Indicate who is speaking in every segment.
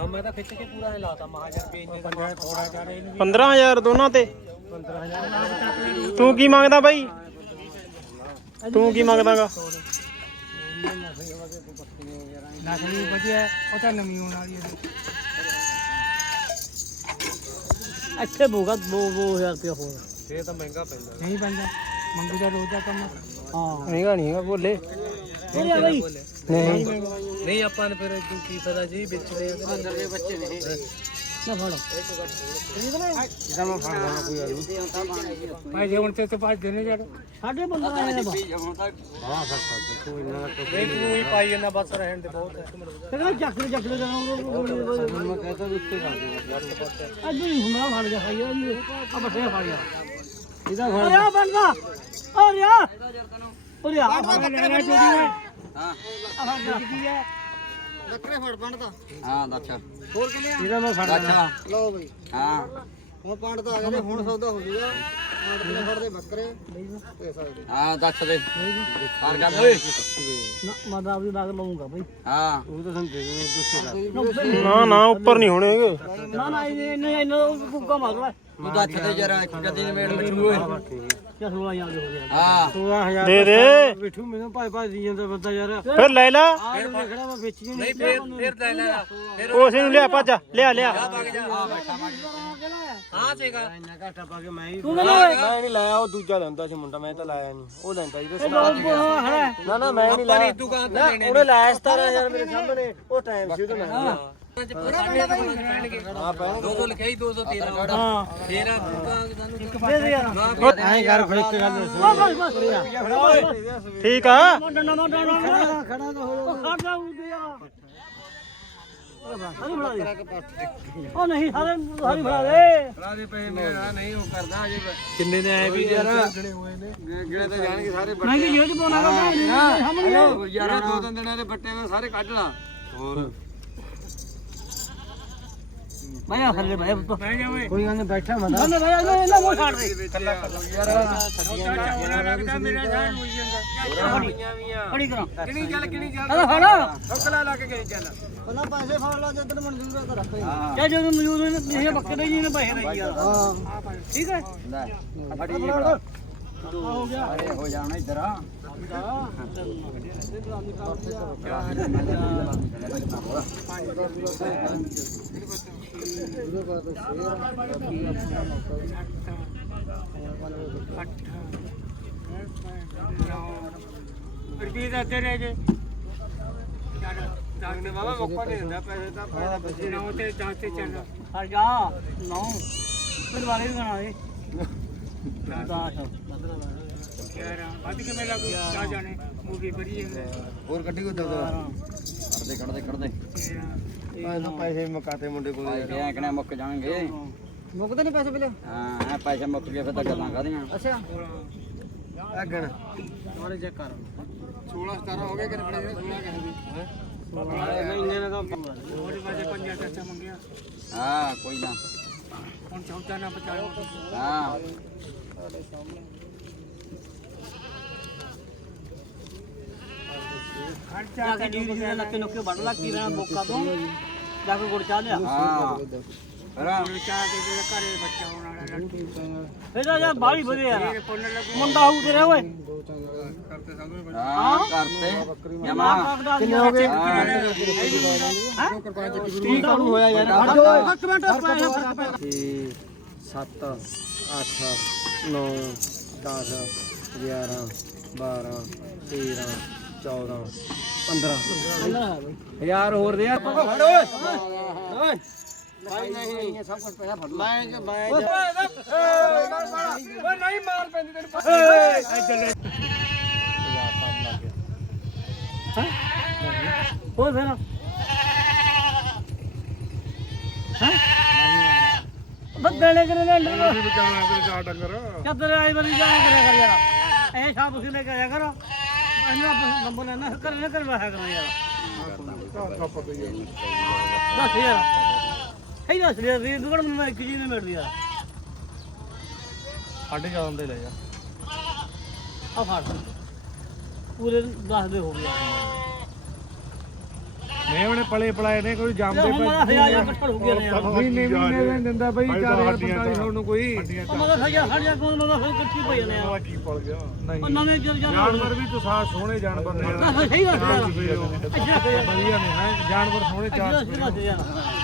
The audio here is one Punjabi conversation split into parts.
Speaker 1: ਮੈਂ ਤਾਂ ਖਿੱਚ ਕੇ ਪੂਰਾ ਇਹ ਲਾਤਾ ਮਹਾਜਨ ਵੀ ਇੰਨੇ ਦਾ ਥੋੜਾ ਜਿਹਾ ਇਹਨੂੰ
Speaker 2: 15000 ਦੋਨਾਂ ਤੇ
Speaker 1: 15000
Speaker 2: ਤੂੰ ਕੀ ਮੰਗਦਾ ਬਾਈ ਤੂੰ ਕੀ ਮੰਗਦਾਗਾ
Speaker 1: ਨਸਲੀ ਵਧੀਆ ਉਹ ਤਾਂ ਨਵੀਂ ਹੋਣ ਵਾਲੀ ਹੈ ਅੱਛੇ ਬੋਗਾ 2000 ਰੁਪਏ ਹੋਰ ਇਹ ਤਾਂ ਮਹਿੰਗਾ ਪੈਂਦਾ ਨਹੀਂ ਪੈਂਦਾ ਮੰਗੂ ਦਾ ਰੋਜ਼ ਦਾ ਕੰਮ ਹਾਂ
Speaker 2: ਮਹਿੰਗਾ ਨਹੀਂ ਹੈਗਾ ਬੋਲੇ
Speaker 1: ਨਹੀਂ ਆ ਬਈ
Speaker 2: ਨਹੀਂ
Speaker 1: ਨਹੀਂ ਆਪਾਂ ਨੇ ਫਿਰ ਕੀ ਫਾਇਦਾ ਜੀ ਵੇਚਦੇ ਆ ਅੰਦਰ ਦੇ ਬੱਚੇ ਨੇ ਨਾ ਫੜੋ ਇਹਦਾ ਮੈਂ ਫੜਦਾ ਕੋਈ ਗੱਲ ਨਹੀਂ ਭਾਈ ਜੇ ਹੁਣ ਤੇ ਪਾਸ ਦੇਣੇ ਜੜ ਸਾਡੇ ਬੰਦਾ ਆਇਆ ਬਾ ਹਾਂ ਸਰ ਕੋਈ ਨਾ ਕੋਈ ਹੀ ਪਾਈ ਇਹਨਾਂ ਬਸ ਰਹਿਣ ਦੇ ਬਹੁਤ ਹੈ ਤੇ ਚੱਕ ਲੈ ਮੈਂ ਕਹਿੰਦਾ ਉੱਤੇ ਕਰ ਦੇ ਅੱਜ ਨਹੀਂ ਹੁਣਾ ਫੜ ਗਿਆ ਖਾਈ ਆ ਬੱਠੇ ਫੜ ਗਿਆ ਇਹਦਾ ਫੜ ਆ ਬੰਦਾ ਓ ਰਿਆ ਓ ਰਿਆ ਲੈਣਾ ਚੋਦੀ ਹੈ ਹਾਂ ਆ ਫੜ ਕੀ ਹੈ ਬੱਕਰੇ ਫੜ ਪੰਡਦਾ ਹਾਂ ਦੱਸ ਹੋਰ ਕਿੰਨੇ ਆ ਇਹਦਾ ਮੈਂ ਫੜਦਾ ਲਓ ਬਈ ਹਾਂ ਹੁਣ ਪੰਡਦਾ ਆ ਗਏ ਹੁਣ ਸੌਦਾ ਹੋ ਜੂਗਾ ਪੰਡ ਫੜਦੇ ਬੱਕਰੇ ਦੇ ਸਕਦੇ ਹਾਂ ਦੱਸ ਦੇ ਫੜ ਗੱਲ ਓਏ ਨਾ ਮੈਂ ਤਾਂ ਆਪਦੀ ਬਾਗ ਲਾਉਂਗਾ ਬਈ ਹਾਂ ਉਹ ਤਾਂ ਸਾਨੂੰ ਦੇ ਦੋ
Speaker 2: ਨਾ ਨਾ ਉੱਪਰ ਨਹੀਂ ਹੋਣੇ
Speaker 1: ਨਾ ਨਾ ਇਹਨਾਂ ਕੁੱਕਾ ਮਾਰ ਲੈ ਤੂੰ ਦੱਸ ਦੇ ਜਰਾ ਇੱਕ ਕਦੀ ਨਿਮੇੜ ਬਿਠੂ ਓਏ ਕਿਆ 16000 ਦੇ ਹੋ ਗਿਆ ਹਾਂ 16000
Speaker 2: ਦੇ ਦੇ
Speaker 1: ਬਿਠੂ ਮੈਨੂੰ ਭਾਈ ਦੀ ਜਾਂਦਾ ਬੰਦਾ ਯਾਰ
Speaker 2: ਫਿਰ ਲੈ ਲਾ
Speaker 1: ਫਿਰ ਖੜਾ ਮੈਂ ਵੇਚੀ ਨਹੀਂ ਫਿਰ ਲੈ ਲੈ ਫਿਰ
Speaker 2: ਉਸੇ ਨੂੰ ਲਿਆ ਭੱਜ ਲਿਆ
Speaker 1: ਆ ਬੈਠਾ ਹਾਂ ਸੇਗਾ ਇੰਨਾ ਘਾਟਾ ਪਾ ਕੇ ਮੈਂ
Speaker 2: ਨਹੀਂ ਲਾਇਆ ਉਹ ਦੂਜਾ ਲੈਂਦਾ ਸੀ ਮੁੰਡਾ ਮੈਂ ਤਾਂ ਲਾਇਆ ਨਹੀਂ ਉਹ ਲੈਂਦਾ ਜੀ ਨਾ ਨਾ ਮੈਂ ਨਹੀਂ ਲਾਇਆ ਉਹਨੇ ਲਾਇਆ 17000 ਮੇਰੇ ਸਾਹਮਣੇ ਉਹ ਟਾਈਮ ਸੀ ਉਹਦਾ ਮੈਂ ਹਾਂ 200 ਲਿਖਾਈ 213 ਹਾਂ ਫੇਰ ਆ ਦੇ ਦੇ ਯਾਰ ਐਂ ਕਰ ਫਿਰ ਇੱਕ ਗੱਲ ਠੀਕ ਆ
Speaker 1: ਖੜਾ ਤਾਂ ਹੋ ਖੜਾ ਹੁੰਦੇ ਆ ਉਹ ਨਹੀਂ ਸਾਰੇ ਫੜਾ ਦੇ ਪੈਸੇ ਮੇਰਾ ਨਹੀਂ ਉਹ ਕਰਦਾ ਅਜੇ ਕਿੰਨੇ ਨੇ ਆਏ ਵੀ ਯਾਰ ਗਿਣੇ ਤਾਂ ਜਾਣਗੇ ਸਾਰੇ ਬੱਟੇ ਨਹੀਂ ਜੇਬ ਚ ਪਾਉਣਾ ਸਾਹਮਣੇ ਯਾਰ ਦੋ ਤਿੰਨ ਦਿਨਾਂ ਦੇ ਬੱਟੇ ਮੈਂ ਸਾਰੇ ਕੱਢ ਲਾ ਹੋਰ ਮੈਂ ਆ ਥੱਲੇ ਬਹਿ ਕੋਈ ਗੱਲ ਨਹੀਂ ਬੈਠਾ ਮੈਂ ਨਾ ਬਹਿ ਇਹਨਾਂ ਮੂੰਹ ਛੱਡ ਦੇ ਛੱਡੀਆਂ ਲੱਗਦਾ ਮੇਰਾ ਜਾਨ ਹੋਈ ਜਾਂਦਾ ਖੜੀ ਕਰਾਂ ਕਿਹੜੀ ਚੱਲ ਫੜ ਠੋਕਲਾ ਲਾ ਕੇ ਗਈ ਚੱਲ ਉਹਨਾਂ ਪੈਸੇ ਫੜ ਲਾ ਜਦੋਂ ਮਨਜ਼ੂਰ ਹੈ ਤਾਂ ਰੱਖ ਜਾਂ ਜਦੋਂ ਮਨਜ਼ੂਰ ਨਹੀਂ ਬੱਕਰੇ ਜੀ ਨੇ ਪੈਸੇ ਰਹੀ ਯਾਰ ਹਾਂ ਠੀਕ ਹੈ ਲੈ ਫੜੀ ਬੜਾ ਹੋ ਗਿਆ ਅਰੇ ਹੋ ਜਾਣਾ ਇੱਧਰ ਆ ਰੁਪਏ ਦਾ ਤੇਰੇ ਜੇ ਜਾਗਨੇ ਬਾਬਾ ਮੌਕਾ ਨਹੀਂ ਦਿੰਦਾ ਪੈਸੇ ਤਾਂ ਫਾਇਦਾ ਬੱਚੇ 9 ਤੇ 10 ਤੇ ਚੱਲ ਹਟ ਜਾ 9 ਫਿਰ ਵਾਲੇ ਵੀ ਗਣਾ ਦੇ 10 ਯਾਰ ਵੱਧ ਕੇ ਮੇਲਾ ਕੋਈ ਜਾ ਜਾਣੇ ਮੂਵੀ ਬੜੀ ਹੈ ਹੋਰ ਕੱਢੀ ਕੋ ਕੱਢਦੇ ਪੈਸੇ ਮੁਕਾਤੇ ਮੁੰਡੇ ਕੋਲ ਐ ਕਿਹਨੇ ਮੁੱਕ ਜਾਣਗੇ ਮੁੱਕਦੇ ਨਹੀਂ ਪੈਸੇ ਬਿਲੇ ਹਾਂ ਪੈਸੇ ਮੁੱਕ ਗਏ ਫਿਰ ਤਾਂ ਗੱਲਾਂ ਕਾਦੀਆਂ ਅੱਛਾ ਅਗਣ ਥੋੜੇ ਚੈੱਕ ਕਰ 16 17 ਹੋ ਗਏ ਕਿ ਬੜੇ 16 ਕਹੇ ਵੀ ਮਹੀਨੇ ਨੇ ਤਾਂ ਉਹਦੇ ਵਾਜੇ ਪੰਜਾ ਚਾਚਾ ਮੰਗਿਆ ਹਾਂ ਕੋਈ ਨਾ ਹੁਣ 14 ਨਾ 50 ਹਾਂ ਖਰਚਾ ਕੇ ਡੀਰ ਜੀ ਲੱਕੇ ਨੁੱਕੇ ਵੱਢ ਲਾ ਕੀ ਰਹਿਣਾ ਮੌਕਾ ਤੋਂ ਜਾ ਕੇ ਗੁੜ ਚਾਹ ਲਿਆ ਹਾਂ ਰਾ ਚਾਹ ਕੇ ਜਿਹੜਾ ਘਰੇ ਬੱਚਾ ਹੋਣ ਵਾਲਾ ਲੜਕੀ ਇਹਦਾ ਜਾਂ ਬਾਹਲੀ ਵਧੇ ਯਾਰ ਮੁੰਡਾ ਹੋਊ ਤੇਰੇ ਓਏ ਕਰਤੇ ਸਾਹਮਣੇ ਹਾਂ ਕਰਤੇ ਜਮਾ ਕਿੰਨੇ ਹੋ ਗਏ ਹਾਂ 30 ਕਾਹਨੂੰ ਹੋਇਆ ਯਾਰ 1 ਮਿੰਟ
Speaker 2: 7 8 9 10 11 12 13 14 15 ਯਾਰ ਹੋਰ ਦੇ ਯਾਰ ਫੜ ਓਏ ਭਾਈ ਨਹੀਂ ਸਭ ਕੁਝ ਪੈਸਾ ਫੜ ਮੈਂ ਓਏ ਨਹੀਂ ਮਾਰ ਪੈਂਦੀ ਤੈਨੂੰ ਪਤਾ ਓਏ
Speaker 1: ਹੋਰ ਫੇਰ ਬੱਦਲੇ ਕਰੇ ਨੇ ਅੰਦਰ ਬਚਾਉਣਾ ਤੇ ਜਾ ਡੰਗਰ ਚੱਦਰ ਆਈ ਵਾਰੀ ਜਾਣਾ ਕਰਿਆ ਕਰ ਯਾਰ ਇਹ ਸ਼ਾਪ ਤੁਸੀਂ ਲੈ ਕੇ ਆਇਆ ਕਰੋ ਇਹਨਾਂ ਨੰਬਰ ਲੈਣਾ ਕਰਨਾ ਕਰਵਾ ਹੈ ਕਰਨਾ ਯਾਰ ਦੱਸ ਯਾਰ ਇਹ ਦੱਸ ਯਾਰ ਰੀ ਦੁਗੜ ਮੈਂ ਇੱਕ ਜੀ ਨੇ ਮਿਲ ਦਿਆ
Speaker 2: 14.5 ਦੇ ਲੈ ਜਾ
Speaker 1: ਆ ਫੜ ਪੂਰੇ 10 ਦੇ ਹੋ ਗਿਆ ਉਹਨੇ ਪਲੇ ਪਲਾਏ ਨੇ ਕੋਈ ਜੰਮਦੇ
Speaker 3: ਹੁਣ ਮੇਰਾ 1000 ਇਕੱਠਾ ਹੋ ਗਿਆ ਨੇ ਯਾਰ
Speaker 1: ਮਹੀਨੇ ਦੇ ਦਿੰਦਾ ਬਈ 4500 ਨੂੰ ਕੋਈ
Speaker 3: ਮਗਾ ਸਾਡੀਆਂ ਕੋਲ ਮਗਾ ਫਿਰ ਇਕੱਠੀ ਪਈ ਨੇ ਯਾਰ
Speaker 1: ਕੀ ਪਲ ਗਿਆ
Speaker 3: ਉਹ ਨਵੇਂ
Speaker 1: ਜਾਨਵਰ ਵੀ ਤੂੰ ਸਾਹ ਸੋਹਣੇ ਜਾਨਵਰ ਨੇ
Speaker 3: ਦੱਸ ਸਹੀ ਦੱਸ ਯਾਰ ਅੱਛਾ
Speaker 1: ਵਧੀਆ ਨੇ ਹੈ ਜਾਨਵਰ ਸੋਹਣੇ ਚਾਰ
Speaker 3: ਦੱਸ ਯਾਰ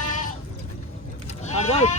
Speaker 3: ਹਟ ਜਾ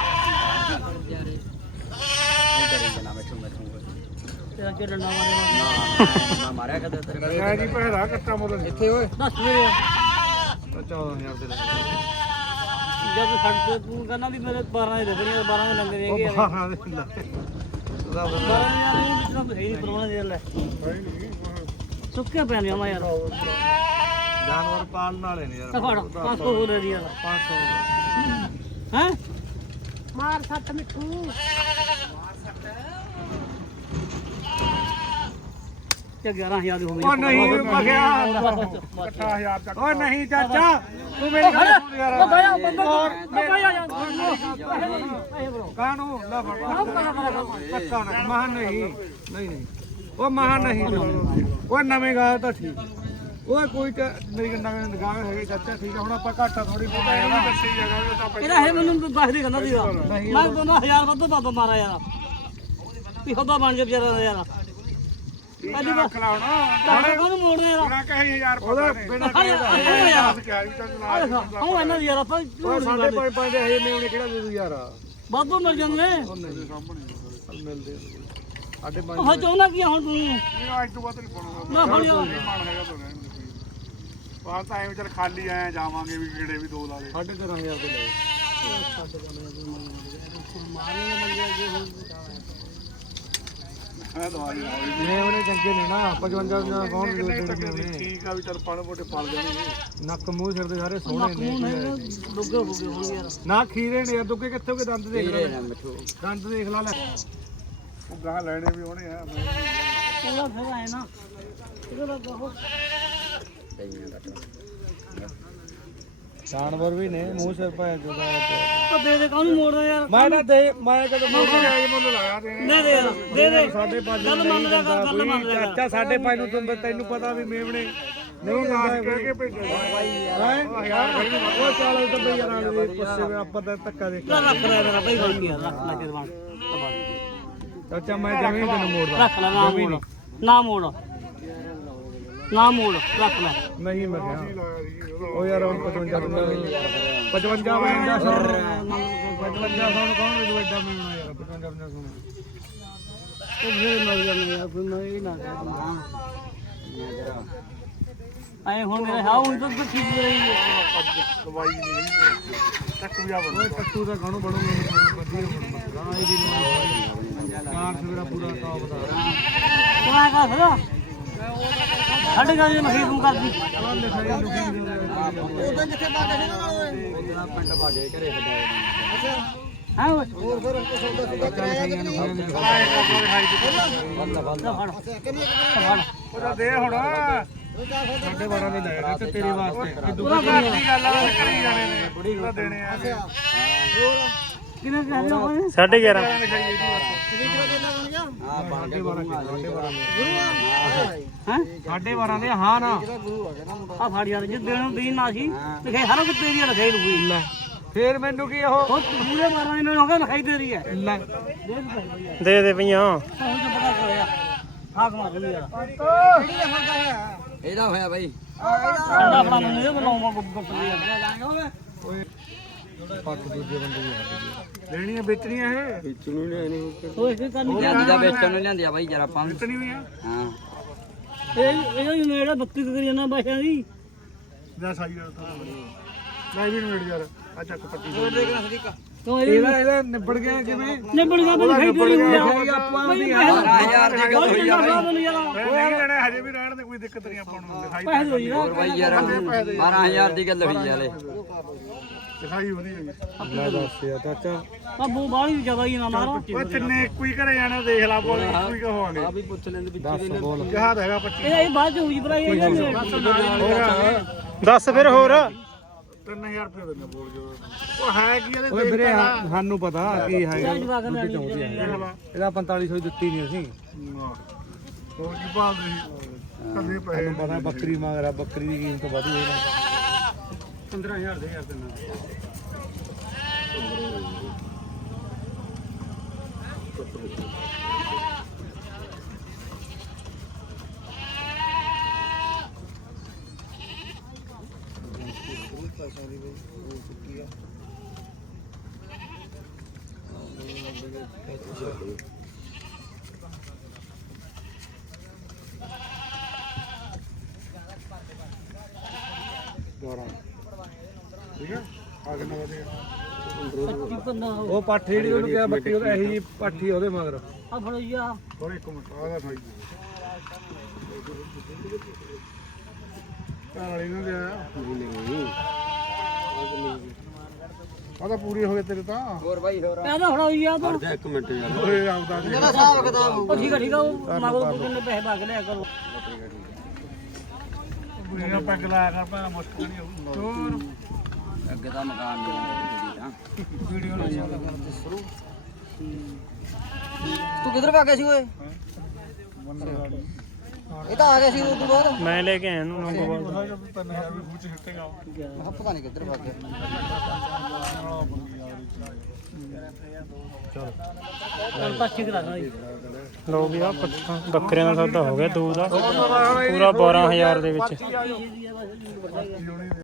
Speaker 3: ਤੇਰਾ ਕਿ ਡੰਡਾ ਮਾਰਿਆ
Speaker 2: ਮਾਰਿਆ ਕਦੇ
Speaker 1: ਮੈਂ ਜੀ ਪਹਿਲਾ ਕੱਟਾ ਮੁੱਲ ਇੱਥੇ ਓਏ
Speaker 3: ਦੱਸ ਮੇਰੇ
Speaker 1: 14000 ਦੇ ਲੈ
Speaker 3: ਜਦ ਛੱਡ ਤੇ ਤੂੰ ਕਹਿੰਦਾ ਵੀ ਮੇਰੇ 12 ਦੇ ਦੇਣੀਆਂ 12 ਦੇ ਲੰਗੇ ਦੇਗੇ ਯਾਰ
Speaker 1: 12 ਦੇ ਲੈ
Speaker 3: 12 ਯਾਰ ਇਹ ਵਿੱਚ ਤਾਂ ਸਹੀ ਪ੍ਰਮਾਣ ਦੇ ਲੈ ਸੁੱਕੇ ਪੈਣੇ ਆ ਯਾਰ
Speaker 1: ਜਾਨਵਰ ਪਾਲਣ ਵਾਲੇ ਨੇ ਯਾਰ
Speaker 3: ਫੜ 500 ਹੋ ਰਹੀ ਯਾਰ
Speaker 1: 500
Speaker 3: ਹੈ
Speaker 4: ਮਾਰ ਸੱਟ ਮਿੱਠੂ
Speaker 3: ਤੇ 11000 ਦੀ ਹੋ ਗਈ
Speaker 1: ਉਹ ਨਹੀਂ ਮਗਿਆ 8000 ਤੱਕ ਓ ਨਹੀਂ ਚਾਚਾ ਤੂੰ ਮੇਰੀ ਗੱਲ ਸੁਣ ਯਾਰ
Speaker 3: ਉਹ ਗਿਆ ਬੰਦਾ ਯਾਰ
Speaker 1: ਕਾਹਨੂੰ ਲੈ ਫੜ ਪੱਕਾ ਨਾ ਮਹਾਂ ਨਹੀਂ ਨਹੀਂ ਉਹ ਮਹਾਂ ਨਹੀਂ ਉਹ ਨਵੇਂ ਗਾ ਤਾਂ ਠੀਕ ਉਹ ਕੋਈ ਤਾਂ ਮੇਰੀ ਨਵੇਂ ਨਿਗਾਹ ਹੈਗੇ ਚਾਚਾ ਠੀਕ ਹੈ ਹੁਣ ਆਪਾਂ ਘਾਟਾ ਥੋੜੀ ਬਹੁਤਾ ਇਹਨੂੰ ਦੱਸੀ ਜਗ੍ਹਾ ਉਹ ਤਾਂ
Speaker 3: ਇਹਦਾ ਹੈ ਮੈਨੂੰ ਦੱਸ ਦੇ ਕਹਿੰਦਾ ਸੀਗਾ ਮੈਂ ਦੋਨਾਂ 1000 ਵੱਧ ਬਾਬਾ ਮਾਰਾ ਯਾਰ ਵੀ ਹੱਦਾ ਬਣ ਜਾ ਵਿਚਾਰਾ ਦਾ ਯਾਰ ਪਹਿਲੀ ਵਾਰ
Speaker 1: ਖਲਾਉਣਾ
Speaker 3: ਕਾਹਨੂੰ ਮੋੜਦੇ ਯਾਰ
Speaker 1: ਬਿਨਾ ਕਹੇ 1000 ਪਤਾ ਨੇ ਬਿਨਾ ਕਹੇ
Speaker 3: ਯਾਰ
Speaker 1: ਕਿਹਾ ਵੀ ਤਾਂ
Speaker 3: ਆ ਦੇਖ ਉਹ ਇਹਨਾਂ ਦੀ ਯਾਰ ਆਪਾਂ
Speaker 1: ਉਹ ਸਾਡੇ ਪੰਜ ਦੇ ਹਜੇ ਮੇਵਣੇ ਕਿਹੜਾ ਦੇ ਦੂ ਯਾਰ
Speaker 3: ਵਾਧੂ ਮਿਲ ਜਾਂਦੇ ਨੇ
Speaker 1: ਮਿਲਦੇ ਸਾਡੇ ਪੰਜ
Speaker 3: ਉਹ ਚਾਹੁੰਦਾ ਕੀ ਆ ਹੁਣ ਤੂੰ
Speaker 1: ਇਹ ਅੱਜ ਤੋਂ ਬਾਅਦ ਨਹੀਂ ਪਾਉਣਾ
Speaker 3: ਨਾ ਫੜਿਆ
Speaker 1: ਮਾਨ ਹੈਗਾ ਤਾਂ ਬਾਹਰ ਤਾਂ ਐਵੇਂ ਚੱਲ ਖਾਲੀ ਆਏ ਜਾਵਾਂਗੇ ਵੀ ਕੀੜੇ ਵੀ ਦੋ ਲਾ ਦੇ 13500 ਦੇ ਲਏ ਮੈਂ ਦਵਾਈ ਮੈਂ ਉਹਨੇ ਚੰਗੇ ਨੇ ਨਾ 55 ਜਾਂ ਕੌਣ ਦੇ ਠੀਕ ਆ ਵੀ ਚੱਲ ਪਾਣ ਮੋਟੇ ਪਲ ਜਾਣਗੇ ਨੱਕ ਮੂੰਹ ਸਿਰ ਦੇ ਸਾਰੇ ਸੋਹਣੇ ਨੇ
Speaker 3: ਦੁੱਗੇ ਹੋ ਗਏ ਹੋਣਗੇ ਯਾਰ
Speaker 1: ਨਾ ਖੀਰੇ ਨੇ ਦੁੱਗੇ ਕਿੱਥੇ ਹੋ ਗਏ ਦੰਦ ਦੇਖ ਲੈ ਦੰਦ ਦੇਖ ਲਾ ਲੈ ਉਹ ਗਾਹ ਲੈਣੇ ਵੀ ਹੋਣੇ ਆ
Speaker 3: ਉਹਦਾ ਫਿਰ ਆਏ ਨਾ ਇਹਦਾ ਬਹੁਤ
Speaker 1: ਜਾਨਵਰ ਵੀ ਨੇ ਮੂੰਹ ਸਿਰ ਪਾਇਆ ਜੁਦਾ
Speaker 3: ਤਾਂ ਦੇ ਦੇ ਕਾਹਨੂੰ ਮੋੜਦਾ ਯਾਰ
Speaker 1: ਮੈਂ ਤਾਂ ਦੇ ਮੈਂ ਕਦੋਂ ਮੋੜ ਕੇ ਆਏ ਮੈਨੂੰ ਲਗਾ ਦੇ
Speaker 3: ਦੇ ਦੇ ਯਾਰ ਦੇ ਦੇ
Speaker 1: ਸਾਡੇ ਪੰਜ
Speaker 3: ਗੱਲ ਮੰਨ ਲਿਆ ਕਰ ਗੱਲ ਮੰਨ ਲਿਆ ਕਰ
Speaker 1: ਚਾਚਾ ਸਾਡੇ ਪੰਜ ਨੂੰ ਤੈਨੂੰ ਪਤਾ ਵੀ ਮੇਵਣੇ ਨਹੀਂ ਰਾਸ ਕਹਿ ਕੇ ਭੇਜਿਆ ਹੈ ਯਾਰ ਉਹ ਚਾਲ ਤਾਂ ਬਈ ਯਾਰ ਪੁੱਛੇ ਆਪਾਂ ਤਾਂ ਧੱਕਾ ਦੇ
Speaker 3: ਰੱਖ ਲੈ ਮੇਰਾ ਬਈ ਗੱਲ ਕੀ ਰੱਖ ਲੈ ਕੇ ਦਵਾਂ
Speaker 1: ਚਾਚਾ ਮੈਂ ਜਮੀਨ ਤੈਨੂੰ ਮੋੜਦਾ
Speaker 3: ਰੱਖ ਲੈ ਨਾ ਮੋੜ ਨਾ ਮੋੜ ਨਾ ਮੋੜ ਰੱਖ ਲੈ
Speaker 1: ਨਹੀਂ ਮੈਂ ਕਿਹਾ ਉਹ ਯਾਰ ਹੁਣ 55 55 ਵੰਡਾ 55 ਨੂੰ ਕੌਣ ਦੇ ਵੱਡਾ ਮਿਲਣਾ ਯਾਰ 55 ਸੋਨਾ
Speaker 3: ਉਹ ਜਿਹੜੇ ਮਰ ਜਾਂਦੇ ਯਾਰ ਕੋਈ ਮੈਂ ਇਹ ਨਾ ਕਰਦਾ ਆਏ ਹੁਣ ਮੇਰੇ ਹਾਂ ਹੁਣ ਤਾਂ ਠੀਕ ਰਹੀ ਹੈ
Speaker 1: ਦਵਾਈ ਨਹੀਂ ਟੱਕੂ ਜਾ ਬਣ ਟੱਕੂ ਦਾ ਗਾਣੋ ਬੜੋ ਮੈਨੂੰ ਵਧੀਆ ਬਣਦਾ ਗਾਂ ਇਹ ਦੀ ਕਾਰ ਸਵੇਰਾ ਪੂਰਾ ਟੌਪ ਦਾ
Speaker 3: ਕਿਹੜਾ ਕਾ ਫਿਰ ਸਾਡੇ ਗੱਲ ਦੀ ਮਖੀਰ ਨੂੰ ਕਰਦੀ
Speaker 2: ਉਹਦੇ ਜਿੱਥੇ ਬਾਗੇ ਸੀ ਨਾ ਉਹਦਾ ਪਿੰਡ ਬਾਗੇ ਘਰੇ
Speaker 3: ਅੱਛਾ ਹਾਂ
Speaker 2: ਹੋਰ ਫਿਰ ਸੌਦਾ ਸੁਦਾ ਕਰਾਇਆ ਕਿ ਨਹੀਂ
Speaker 1: ਉਹਦਾ ਦੇ ਹੁਣ ਸਾਡੇ 12 ਦੇ ਲੈ ਤੇ ਤੇਰੇ ਵਾਸਤੇ
Speaker 3: ਪੂਰਾ ਕਰੀ
Speaker 1: ਗੱਲ ਆ ਕਰੀ ਜਾਣੇ ਨੇ ਬੁੜੀ ਉਹਦਾ ਦੇਣੇ ਆ
Speaker 3: ਕਿਨੇ ਕਹਿ ਰਹੇ ਹੋ
Speaker 1: 11.5
Speaker 2: ਹਾਂ ਬਾਗੇ
Speaker 3: ਹੈ
Speaker 1: 12.5 ਦੇ ਹਾਂ ਨਾ
Speaker 3: ਆ ਫੜ ਯਾਰ ਜੇ ਦੇਣ ਦੀ ਨਾ ਸੀ ਲਿਖੇ ਹਰ ਕੋ ਤੇਰੀ ਲਿਖਾਈ ਲੂਈ
Speaker 1: ਲੈ ਫੇਰ ਮੈਨੂੰ ਕੀ ਉਹ
Speaker 3: ਉਹ ਪੂਰੇ 12 ਇਹਨਾਂ ਨੂੰ ਹੋ ਗਿਆ ਲਿਖਾਈ ਦੇ ਰਹੀ ਹੈ
Speaker 1: ਲੈ
Speaker 2: ਦੇ ਦੇ ਪਈਆਂ
Speaker 3: ਉਹ ਜੋ ਪਤਾ ਕਰਿਆ ਹਾਕ ਮਾਰ ਲਈ ਯਾਰ
Speaker 2: ਇਹਦਾ ਹੋਇਆ ਬਾਈ
Speaker 3: ਠੰਡਾ ਫੜਾ ਮੈਨੂੰ ਇਹ ਬੁਲਾਉਂਗਾ ਗੁੱਪ
Speaker 1: ਓਏ ਪੱਟ ਦੂਜੇ ਬੰਦੇ ਦੀ ਲੈਣੀਆਂ ਵੇਚਣੀਆਂ ਇਹ
Speaker 2: ਵਿੱਚ ਨੂੰ ਨਹੀਂ
Speaker 3: ਓਏ ਇਹ ਕਰਨੀ
Speaker 2: ਲਿਆਂਦੀ ਦਾ ਵੇਚਣ ਨੂੰ ਲਿਆਂਦੀ ਆ ਬਾਈ ਜਰਾ ਆਪਾਂ
Speaker 1: ਵੇਚਣੀ ਹੋਈਆਂ
Speaker 2: ਹਾਂ
Speaker 3: ਇਹ ਜਿਹੜਾ 32 ਕਰੀ ਜਾਂਦਾ ਬਾਸ਼ਾ ਦੀ
Speaker 1: ਜਾ ਸਾਈ ਦਾ ਲੈ ਵੀ ਨਵੇੜ ਯਾਰ ਆ ਚੱਕ ਪੱਟੀ
Speaker 3: ਤੋ
Speaker 1: ਇਹਦਾ ਨਿਬੜ ਗਿਆ ਕਿਵੇਂ
Speaker 3: ਨਿਬੜ ਗਿਆ ਬਈ ਲਿਖਾਈ ਦੇ ਰਹੀ ਹੈ
Speaker 1: ਆਪਾਂ ਦੀ
Speaker 2: 12000 ਦੀ ਗੱਲ ਹੋਈ ਆ ਬਾਈ
Speaker 1: ਨਹੀਂ ਲੈਣੇ ਹਜੇ ਵੀ ਰਹਿਣ ਦੇ ਕੋਈ ਦਿੱਕਤ ਨਹੀਂ ਆਪਾਂ ਨੂੰ ਦਿਖਾਈ
Speaker 3: ਪੈਸੇ ਦੋ ਯਾਰ
Speaker 2: ਹੋਰ ਬਾਈ ਯਾਰ 12000 ਦੀ ਗੱਲ ਹੋਈ ਹਲੇ
Speaker 1: ਦਿਖਾਈ ਹੋਣੀ ਹੈ ਲੈ ਦੱਸ ਯਾਰ ਚਾਚਾ
Speaker 3: ਬਾਬੂ ਬਾਹਲੀ ਜ਼ਿਆਦਾ ਹੀ ਨਾ ਮਾਰੋ
Speaker 1: ਓਏ ਤਿੰਨੇ ਇੱਕੋ ਹੀ ਘਰੇ ਜਾਣਾ ਦੇਖ ਲਾ ਬੋਲ ਇੱਕੋ ਹੀ ਕਹਾਂਗੇ
Speaker 2: ਆ ਵੀ ਪੁੱਛ ਲੈਂਦੇ ਵਿੱਚ
Speaker 1: ਜਹਾਦ ਹੈਗਾ 25
Speaker 3: ਇਹ ਬਾਅਦ ਚ ਹੋਈ ਭਰਾ ਇਹ
Speaker 1: ਦੱਸ ਫਿਰ ਹੋਰ 3000 ਰੁਪਏ ਦਿੰਦੇ ਬੋਲ ਜੋ ਉਹ ਹੈ ਕੀ ਇਹਦੇ ਓਏ ਵੀਰੇ ਸਾਨੂੰ ਪਤਾ ਕੀ ਹੈਗਾ ਇਹਦਾ 4500 ਦਿੱਤੀ ਨਹੀਂ ਅਸੀਂ ਹੋਰ ਕੀ ਭਾਲਦੇ ਸੀ ਕੱਲੇ ਪੈਸੇ ਪਤਾ ਬੱਕਰੀ ਮੰਗ ਰਿਹਾ ਬੱਕਰੀ ਦੀ ਕੀਮਤ ਵਧੀ ਹੋਈ ਨਾ 15000 ਦੇ ਯਾਰ ਤੈਨੂੰ ਠੀਕ ਹੈ ਆ ਕਿੰਨਾ ਵਧਿਆ
Speaker 3: 55
Speaker 1: ਉਹ ਪਾਠੀ ਜਿਹੜੀ ਉਹਨੂੰ ਕਿਹਾ ਬੱਟੀ ਉਹਦਾ ਇਹੀ ਜੀ ਪਾਠੀ ਉਹਦੇ ਮਗਰ
Speaker 3: ਆ ਫੜੋ ਜੀ ਆ
Speaker 1: ਹੋਰ ਇੱਕ ਮਿੰਟ ਆਹ ਭਾਈ ਘਰ ਵਾਲੀ ਨੂੰ ਦਿਆ ਆ ਤਾਂ ਪੂਰੀ ਹੋ ਗਈ ਤੇਰੇ ਤਾਂ
Speaker 3: ਕਹਿੰਦਾ ਫੜੋ ਜੀ ਆ ਤੂੰ
Speaker 2: ਇੱਕ ਮਿੰਟ ਯਾਰ
Speaker 1: ਓਏ ਆਪਦਾ
Speaker 3: ਜਿਹੜਾ ਹਿਸਾਬ ਕਿਤਾਬ ਉਹ ਠੀਕ ਆ ਉਹ ਮਗਰ ਤੂੰ ਕਿੰਨੇ ਪੈਸੇ ਪਾ ਕੇ ਲਿਆ ਕਰੋ
Speaker 1: ਬੁਰੀਆਂ ਪੈਗ ਲਾਇਆ ਕਰ ਭਾਵੇਂ ਮੁਸ਼ਕਲ ਨਹੀਂ ਹੋਊ ਹੋਰ
Speaker 2: ਅੱਗੇ ਤਾਂ ਮਕਾਨ ਦੇ
Speaker 1: ਵੀਡੀਓ ਲਾ ਚੱਲ ਕਰ ਦੱਸੋ
Speaker 3: ਤੂੰ ਕਿੱਧਰ ਪਾ ਗਿਆ ਸੀ ਓਏ ਇਹ ਤਾਂ ਆ ਗਿਆ ਸੀ ਉਸ ਤੋਂ ਬਾਅਦ
Speaker 1: ਮੈਂ ਲੈ ਕੇ ਆਇਆ ਨੂੰ ਨੰਬਰ 3000 ਵੀ ਖੂਚ ਹਿੱਟੇਗਾ
Speaker 3: ਪਤਾ ਨਹੀਂ ਕਿੱਧਰ ਪਾ ਗਿਆ ਚਲ ਪਾਛੀ ਕਰਾ ਦਾਂ ਜੀ
Speaker 1: ਲੋ ਵੀ ਆ ਬੱਕਰਿਆਂ ਦਾ ਸੌਦਾ ਹੋ ਗਿਆ ਦੋ ਦਾ ਪੂਰਾ 12000 ਦੇ ਵਿੱਚ